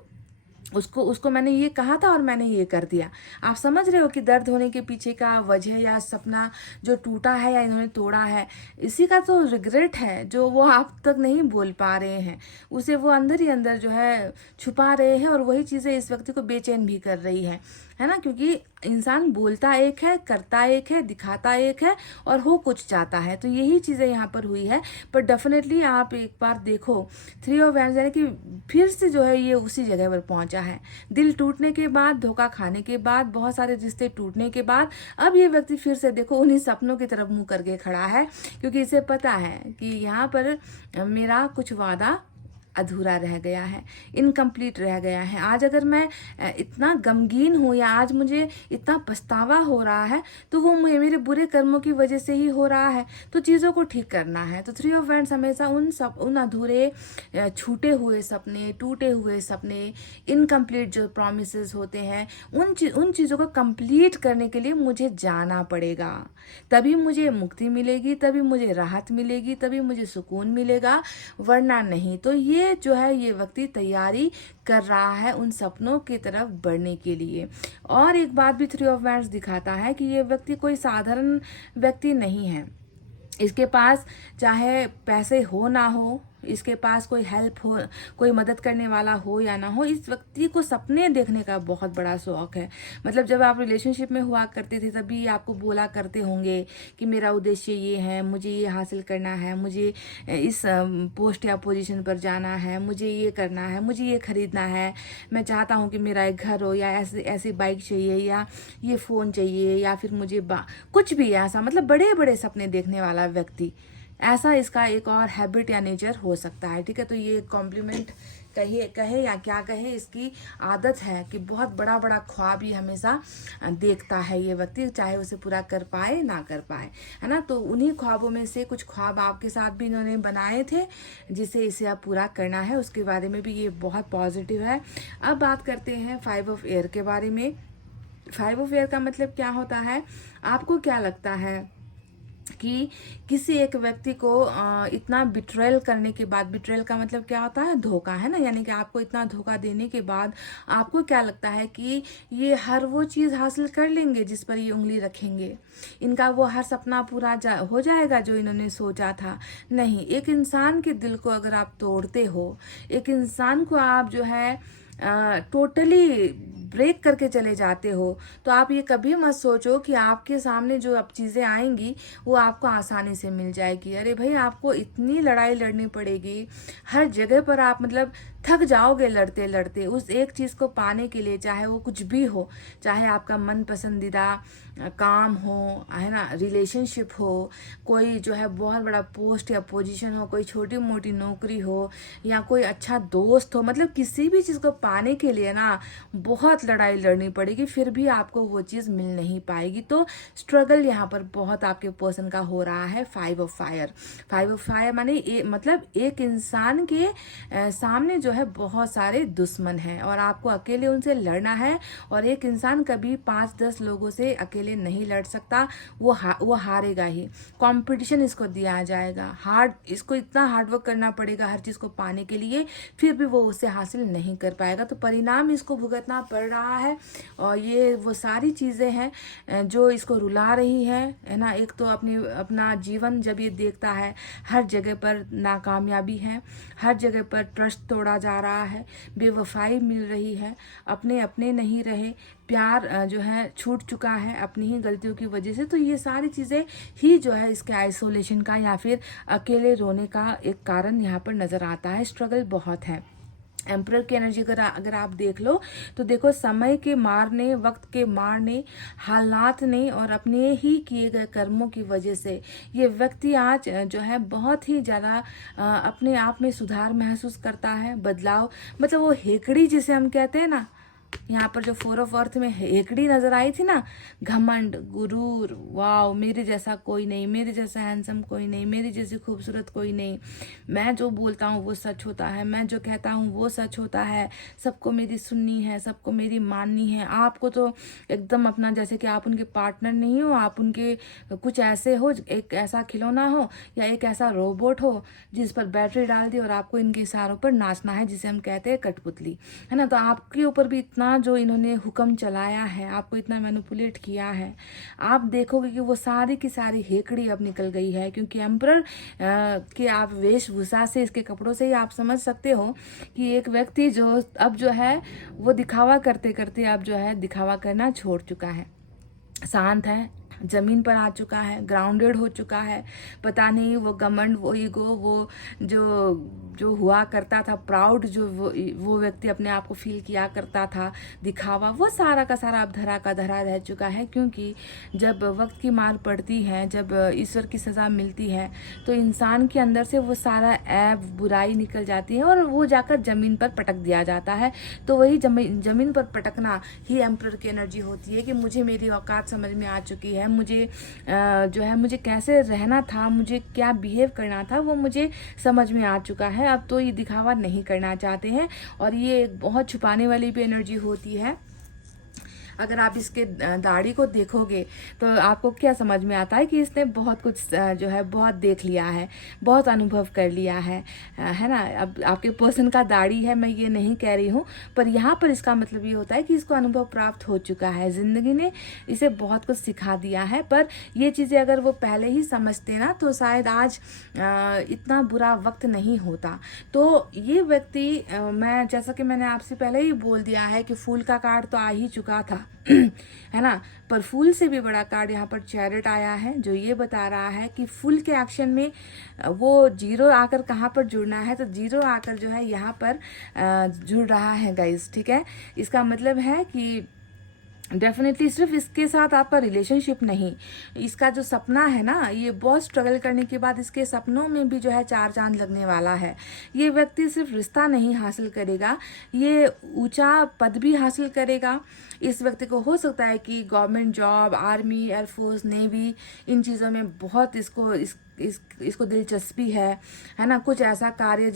उसको मैंने ये कहा था और मैंने ये कर दिया। आप समझ रहे हो कि दर्द होने के पीछे का वजह या सपना जो टूटा है या इन्होंने तोड़ा है, इसी का तो रिग्रेट है जो वो आप तक नहीं बोल पा रहे हैं, उसे वो अंदर ही अंदर जो है छुपा रहे हैं, और वही चीज़ें इस व्यक्ति को बेचैन भी कर रही है ना। क्योंकि इंसान बोलता एक है, करता एक है, दिखाता एक है, और हो कुछ चाहता है। तो यही चीज़ें यहाँ पर हुई है। पर डेफिनेटली आप एक बार देखो 3 ऑफ वैंड्स, यानी कि फिर से जो है ये उसी जगह पर पहुंचा है। दिल टूटने के बाद, धोखा खाने के बाद, बहुत सारे रिश्ते टूटने के बाद, अब ये व्यक्ति फिर से देखो उन्हीं सपनों की तरफ मुंह करके खड़ा है, क्योंकि इसे पता है कि यहाँ पर मेरा कुछ वादा अधूरा रह गया है, इनकम्प्लीट रह गया है। आज अगर मैं इतना गमगीन हूँ या आज मुझे इतना पछतावा हो रहा है, तो वो मेरे बुरे कर्मों की वजह से ही हो रहा है। तो चीज़ों को ठीक करना है। तो 3 ऑफ वैंड्स हमेशा उन अधूरे, छूटे हुए सपने, टूटे हुए सपने, इनकम्प्लीट जो प्रोमिसेस होते हैं, उन चीज़ों को कंप्लीट करने के लिए मुझे जाना पड़ेगा। तभी मुझे मुक्ति मिलेगी, तभी मुझे राहत मिलेगी, तभी मुझे सुकून मिलेगा, वरना नहीं। तो ये जो है ये व्यक्ति तैयारी कर रहा है उन सपनों की तरफ बढ़ने के लिए। और एक बात भी 3 ऑफ वैंड्स दिखाता है कि ये व्यक्ति कोई साधारण व्यक्ति नहीं है। इसके पास चाहे पैसे हो ना हो, इसके पास कोई हेल्प हो, कोई मदद करने वाला हो या ना हो, इस व्यक्ति को सपने देखने का बहुत बड़ा शौक है। मतलब जब आप रिलेशनशिप में हुआ करते थे तभी आपको बोला करते होंगे कि मेरा उद्देश्य ये है, मुझे ये हासिल करना है, मुझे इस पोस्ट या पोजीशन पर जाना है, मुझे ये करना है, मुझे ये खरीदना है, मैं चाहता हूँ कि मेरा एक घर हो, या ऐसी बाइक चाहिए, या ये फ़ोन चाहिए, या फिर मुझे कुछ भी ऐसा, मतलब बड़े बड़े सपने देखने वाला व्यक्ति, ऐसा इसका एक और हैबिट या नेचर हो सकता है। ठीक है, तो ये कॉम्प्लीमेंट कहे या क्या कहे, इसकी आदत है कि बहुत बड़ा बड़ा ख्वाब ही हमेशा देखता है ये व्यक्ति, चाहे उसे पूरा कर पाए ना कर पाए, है ना। तो उन्हीं ख्वाबों में से कुछ ख्वाब आपके साथ भी इन्होंने बनाए थे जिसे इसे अब पूरा करना है, उसके बारे में भी ये बहुत पॉजिटिव है। अब बात करते हैं 5 ऑफ एयर के बारे में। 5 ऑफ एयर का मतलब क्या होता है? आपको क्या लगता है कि किसी एक व्यक्ति को इतना बिट्रेल करने के बाद, बिट्रेल का मतलब क्या होता है? धोखा, है ना। यानी कि आपको इतना धोखा देने के बाद आपको क्या लगता है कि ये हर वो चीज़ हासिल कर लेंगे जिस पर ये उंगली रखेंगे, इनका वो हर सपना पूरा हो जाएगा जो इन्होंने सोचा था। नहीं, एक इंसान के दिल को अगर आप तोड़ते हो, एक इंसान को आप जो है टोटली ब्रेक करके चले जाते हो, तो आप ये कभी मत सोचो कि आपके सामने जो अब चीज़ें आएंगी वो आपको आसानी से मिल जाएगी। अरे भाई, आपको इतनी लड़ाई लड़नी पड़ेगी, हर जगह पर आप मतलब थक जाओगे लड़ते लड़ते उस एक चीज़ को पाने के लिए, चाहे वो कुछ भी हो, चाहे आपका मन पसंदीदा काम हो, है ना, रिलेशनशिप हो, कोई जो है बहुत बड़ा पोस्ट या पोजीशन हो, कोई छोटी मोटी नौकरी हो, या कोई अच्छा दोस्त हो, मतलब किसी भी चीज़ को पाने के लिए ना बहुत लड़ाई लड़नी पड़ेगी, फिर भी आपको वो चीज़ मिल नहीं पाएगी। तो स्ट्रगल यहाँ पर बहुत आपके पर्सन का हो रहा है। 5 ऑफ फायर, 5 ऑफ फायर माने मतलब एक इंसान के सामने जो है बहुत सारे दुश्मन हैं और आपको अकेले उनसे लड़ना है। और एक इंसान कभी 5-10 लोगों से अकेले नहीं लड़ सकता, वो हारेगा ही। कंपटीशन इसको दिया जाएगा, इसको इतना हार्डवर्क करना पड़ेगा हर चीज़ को पाने के लिए, फिर भी वो उसे हासिल नहीं कर पाएगा। तो परिणाम इसको भुगतना पड़ रहा है और ये वो सारी चीज़ें हैं जो इसको रुला रही है ना। एक तो अपना जीवन जब ये देखता है, हर जगह पर नाकामयाबी है, हर जगह पर ट्रस्ट तोड़ा जा रहा है, बेवफाई मिल रही है, अपने नहीं रहे, प्यार जो है छूट चुका है अपनी ही गलतियों की वजह से। तो ये सारी चीज़ें ही जो है इसके आइसोलेशन का या फिर अकेले रोने का एक कारण यहाँ पर नज़र आता है। स्ट्रगल बहुत है। एम्परर की एनर्जी अगर आप देख लो तो देखो, समय के मारने, वक्त के मारने, हालात ने और अपने ही किए गए कर्मों की वजह से ये व्यक्ति आज जो है बहुत ही ज़्यादा अपने आप में सुधार महसूस करता है, बदलाव। मतलब वो हेकड़ी जिसे हम कहते हैं ना, यहाँ पर जो 4 ऑफ अर्थ में हेकड़ी नजर आई थी ना, घमंड, गुरूर, वाव, मेरे जैसा कोई नहीं, मेरे जैसा हैंडसम कोई नहीं, मेरी जैसी खूबसूरत कोई नहीं, मैं जो बोलता हूँ वो सच होता है, मैं जो कहता हूँ वो सच होता है, सबको मेरी सुननी है, सबको मेरी माननी है। आपको तो एकदम अपना, जैसे कि आप उनके पार्टनर नहीं हो, आप उनके कुछ ऐसे हो, एक ऐसा खिलौना हो या एक ऐसा रोबोट हो जिस पर बैटरी डाल दी और आपको इनके इशारों पर नाचना है, जिसे हम कहते हैं कठपुतली, है ना। तो आपके ऊपर भी इतना जो इन्होंने हुक्म चलाया है, आपको इतना मैनिपुलेट किया है, आप देखोगे कि वो सारी की सारी हेकड़ी अब निकल गई है। क्योंकि एम्परर के आप वेशभूषा से, इसके कपड़ों से ही आप समझ सकते हो कि एक व्यक्ति जो अब जो है वो दिखावा करते करते अब जो है दिखावा करना छोड़ चुका है, शांत है, जमीन पर आ चुका है, ग्राउंडेड हो चुका है। पता नहीं वो घमंड, वो ईगो, वो जो हुआ करता था, प्राउड, जो वो व्यक्ति अपने आप को फील किया करता था, दिखावा, वो सारा का सारा अब धरा का धरा रह चुका है। क्योंकि जब वक्त की मार पड़ती है, जब ईश्वर की सज़ा मिलती है, तो इंसान के अंदर से वो सारा ऐब, बुराई निकल जाती है और वो जाकर ज़मीन पर पटक दिया जाता है। तो वही ज़मीन पर पटकना ही एम्परर की एनर्जी होती है कि मुझे मेरी औकात समझ में आ चुकी है, मुझे जो है मुझे कैसे रहना था, मुझे क्या बिहेव करना था, वो मुझे समझ में आ चुका है। अब तो ये दिखावा नहीं करना चाहते हैं और ये एक बहुत छुपाने वाली भी एनर्जी होती है। अगर आप इसके दाढ़ी को देखोगे तो आपको क्या समझ में आता है कि इसने बहुत कुछ जो है बहुत देख लिया है, बहुत अनुभव कर लिया है ना। अब आपके पर्सन का दाढ़ी है, मैं ये नहीं कह रही हूँ, पर यहाँ पर इसका मतलब ये होता है कि इसको अनुभव प्राप्त हो चुका है, ज़िंदगी ने इसे बहुत कुछ सिखा दिया है। पर ये चीज़ें अगर वो पहले ही समझते ना तो शायद आज इतना बुरा वक्त नहीं होता। तो ये व्यक्ति मैं जैसा कि मैंने आपसे पहले ही बोल दिया है कि फूल का कार्ड तो आ ही चुका था है ना, पर फूल से भी बड़ा कार्ड यहाँ पर चैरिट आया है, जो ये बता रहा है कि फूल के एक्शन में वो जीरो आकर कहाँ पर जुड़ना है, तो जीरो आकर जो है यहाँ पर जुड़ रहा है गाइस, ठीक है। इसका मतलब है कि डेफिनेटली सिर्फ इसके साथ आपका रिलेशनशिप नहीं, इसका जो सपना है ना, ये बहुत स्ट्रगल करने के बाद इसके सपनों में भी जो है 4 चांद लगने वाला है। ये व्यक्ति सिर्फ रिश्ता नहीं हासिल करेगा, ये ऊंचा पद भी हासिल करेगा। इस व्यक्ति को हो सकता है कि government job, army, air force, navy, इन चीज़ों में बहुत इसको दिलचस्पी है ना। कुछ ऐसा कार्य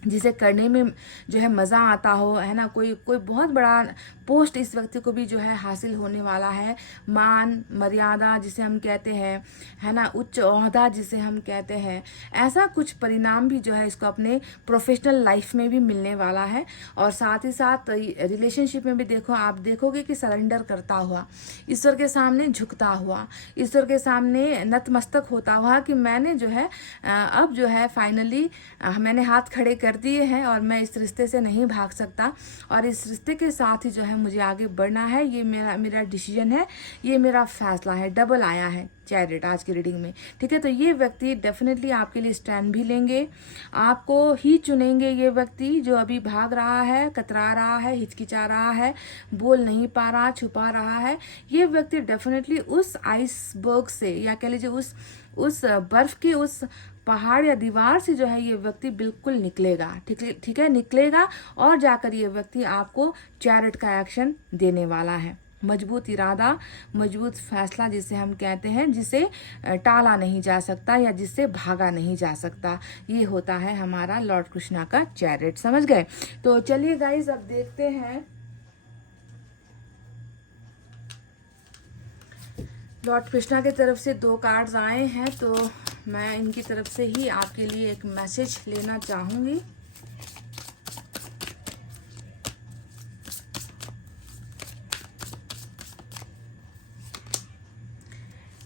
जिसे करने में जो है मज़ा आता हो, है ना। कोई बहुत बड़ा पोस्ट इस व्यक्ति को भी जो है हासिल होने वाला है। मान मर्यादा जिसे हम कहते हैं, है ना, उच्च ओहदा जिसे हम कहते हैं, ऐसा कुछ परिणाम भी जो है इसको अपने प्रोफेशनल लाइफ में भी मिलने वाला है। और साथ ही साथ रिलेशनशिप में भी आप देखोगे कि सरेंडर करता हुआ, ईश्वर के सामने झुकता हुआ, ईश्वर के सामने नतमस्तक होता हुआ कि मैंने जो है अब जो है फाइनली मैंने हाथ खड़े कर दिए हैं और मैं इस रिश्ते से नहीं भाग सकता, और इस रिश्ते के साथ ही जो है मुझे आगे बढ़ना है। ये मेरा डिसीजन है, ये मेरा फैसला है। डबल आया है चैरिट आज की रीडिंग में, ठीक है। तो ये व्यक्ति डेफिनेटली आपके लिए स्टैंड भी लेंगे, आपको ही चुनेंगे। ये व्यक्ति जो अभी भाग रहा है, कतरा रहा है, हिचकिचा रहा है, बोल नहीं पा रहा, छुपा रहा है, ये व्यक्ति डेफिनेटली उस आइसबर्ग से, या कह लीजिए उस बर्फ के उस पहाड़ या दीवार से जो है ये व्यक्ति बिल्कुल निकलेगा, ठीक है, निकलेगा। और जाकर ये व्यक्ति आपको चैरिट का एक्शन देने वाला है। मजबूत इरादा, मजबूत फैसला जिसे हम कहते हैं, जिसे टाला नहीं जा सकता या जिससे भागा नहीं जा सकता, ये होता है हमारा लॉर्ड कृष्णा का चैरिट। समझ गए? तो चलिए गाइस, अब देखते हैं लॉर्ड कृष्णा की तरफ से 2 कार्ड्स आए हैं, तो मैं इनकी तरफ से ही आपके लिए एक मैसेज लेना चाहूंगी।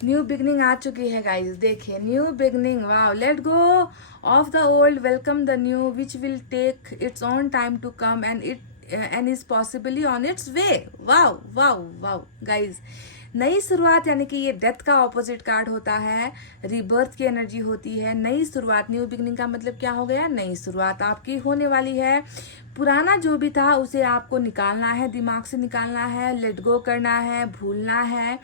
न्यू बिगनिंग आ चुकी है गाइस, देखिए new beginning, wow, let go of the old, welcome the new which will take its own time to come and is possibly on its way. Wow wow wow guys, नई शुरुआत, यानी कि ये death का opposite card होता है, rebirth की energy होती है। नई शुरुआत, न्यू बिगनिंग का मतलब क्या हो गया? नई शुरुआत आपकी होने वाली है। पुराना जो भी था उसे आपको निकालना है, दिमाग से निकालना है, लेट गो करना है, भूलना है।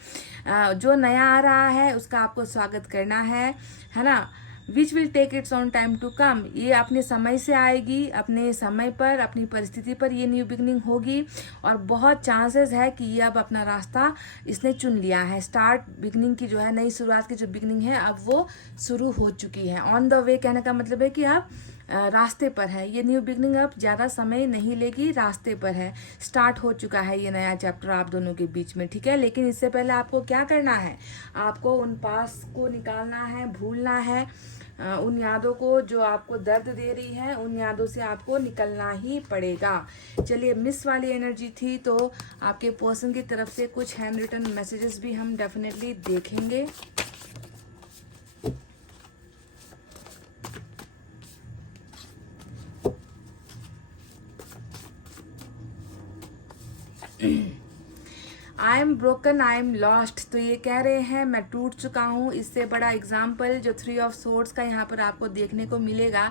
जो नया आ रहा है उसका आपको स्वागत करना है ना। Which will take its on time to come, ये अपने समय से आएगी, अपने समय पर, अपनी परिस्थिति पर ये न्यू बिगनिंग होगी। और बहुत चांसेस है कि ये अब अपना रास्ता इसने चुन लिया है। स्टार्ट बिगनिंग की जो है, नई शुरुआत की जो बिगनिंग है, अब वो शुरू हो चुकी है। ऑन द वे कहने का मतलब है कि आप रास्ते पर है। ये न्यू बिगनिंग अब ज़्यादा समय नहीं लेगी, रास्ते पर है, स्टार्ट हो चुका है ये नया चैप्टर आप दोनों के बीच में, ठीक है। लेकिन इससे पहले आपको क्या करना है? आपको उन पास को निकालना है, भूलना है, उन यादों को जो आपको दर्द दे रही है, उन यादों से आपको निकलना ही पड़ेगा। चलिए, मिस वाली एनर्जी थी, तो आपके पर्सन की तरफ से कुछ हैंड रिटन मैसेजेस भी हम डेफिनेटली देखेंगे। I am broken, I am lost, तो ये कह रहे हैं मैं टूट चुका हूँ। इससे बड़ा एग्जाम्पल जो 3 ऑफ सोर्ड्स का यहाँ पर आपको देखने को मिलेगा,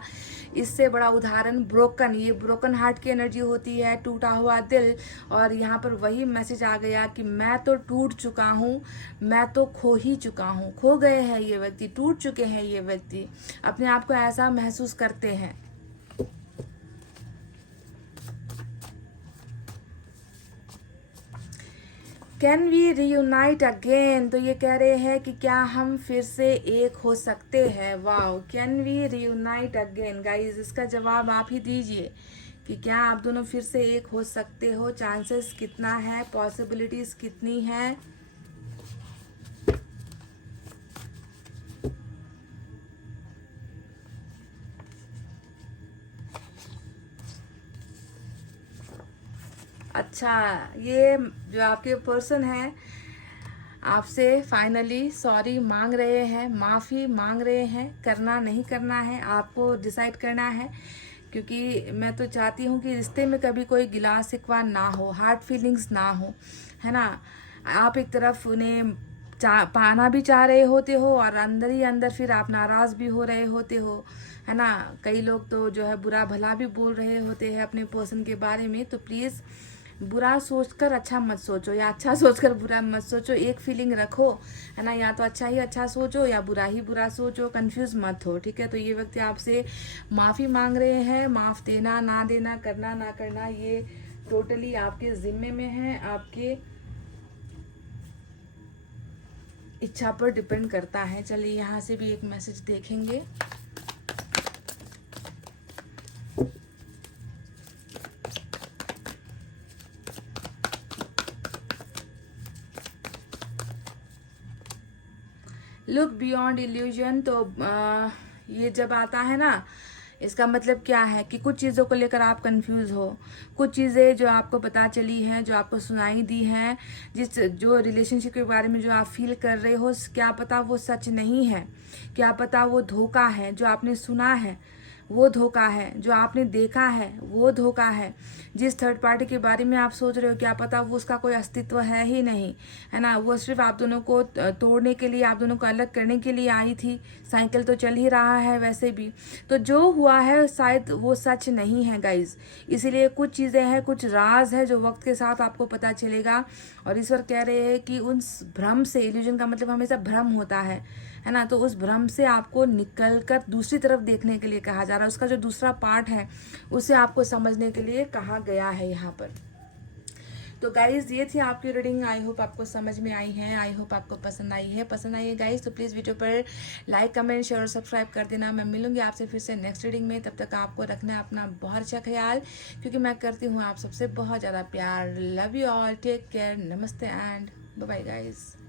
इससे बड़ा उदाहरण ब्रोकन, ये ब्रोकन हार्ट की एनर्जी होती है, टूटा हुआ दिल। और यहाँ पर वही मैसेज आ गया कि मैं तो टूट चुका हूँ, मैं तो खो ही चुका हूँ। खो गए हैं ये व्यक्ति, टूट चुके हैं ये व्यक्ति, अपने आप को ऐसा महसूस करते हैं। कैन वी रीयूनाइट अगेन, तो ये कह रहे हैं कि क्या हम फिर से एक हो सकते हैं। Wow, can we reunite again guys, इसका जवाब आप ही दीजिए। कि क्या आप दोनों फिर से एक हो सकते हो, चांसेस कितना है, पॉसिबिलिटीज कितनी है। अच्छा, ये जो आपके पर्सन है आपसे फाइनली सॉरी मांग रहे हैं, माफ़ी मांग रहे हैं। करना नहीं करना है आपको डिसाइड करना है, क्योंकि मैं तो चाहती हूँ कि रिश्ते में कभी कोई गिला शिकवा ना हो, हार्ड फीलिंग्स ना हो, है ना। आप एक तरफ उन्हें पाना भी चाह रहे होते हो और अंदर ही अंदर फिर आप नाराज़ भी हो रहे होते हो, है ना। कई लोग तो जो है बुरा भला भी बोल रहे होते हैं अपने पर्सन के बारे में। तो प्लीज़ बुरा सोचकर अच्छा मत सोचो या अच्छा सोचकर बुरा मत सोचो, एक फीलिंग रखो, है ना। या तो अच्छा ही अच्छा सोचो या बुरा ही बुरा सोचो, कंफ्यूज मत हो, ठीक है। तो ये व्यक्ति आपसे माफ़ी मांग रहे हैं। माफ़ देना ना देना, करना ना करना, ये टोटली आपके जिम्मे में है, आपके इच्छा पर डिपेंड करता है। चलिए यहाँ से भी एक मैसेज देखेंगे। Look beyond illusion. तो ये जब आता है ना, इसका मतलब क्या है कि कुछ चीज़ों को लेकर आप कंफ्यूज हो। कुछ चीज़ें जो आपको पता चली हैं, जो आपको सुनाई दी हैं, जो रिलेशनशिप के बारे में जो आप फील कर रहे हो, क्या पता वो सच नहीं है, क्या पता वो धोखा है। जो आपने सुना है वो धोखा है, जो आपने देखा है वो धोखा है। जिस थर्ड पार्टी के बारे में आप सोच रहे हो, क्या पता वो उसका कोई अस्तित्व है ही नहीं, है ना। वो सिर्फ आप दोनों को तोड़ने के लिए, आप दोनों को अलग करने के लिए आई थी। साइकिल तो चल ही रहा है वैसे भी। तो जो हुआ है शायद वो सच नहीं है गाइज। इसीलिए कुछ चीज़ें हैं, कुछ राज है जो वक्त के साथ आपको पता चलेगा। और ईश्वर कह रहे हैं कि उन भ्रम से, इल्यूजन का मतलब हमेशा भ्रम होता है ना। तो उस भ्रम से आपको निकल कर दूसरी तरफ देखने के लिए कहा जा रहा है। उसका जो दूसरा पार्ट है उसे आपको समझने के लिए कहा गया है यहाँ पर। तो गाइज ये थी आपकी रीडिंग। आई होप आपको समझ में आई है, आई होप आपको पसंद आई है। पसंद आई है गाइज तो प्लीज़ वीडियो पर लाइक कमेंट शेयर और सब्सक्राइब कर देना। मैं मिलूंगी आपसे फिर से नेक्स्ट रीडिंग में। तब तक आपको रखना है अपना बहुत अच्छा ख्याल, क्योंकि मैं करती हूँ आप सबसे बहुत ज़्यादा प्यार। Love you all, take care, नमस्ते एंड बाय बाय गाइज।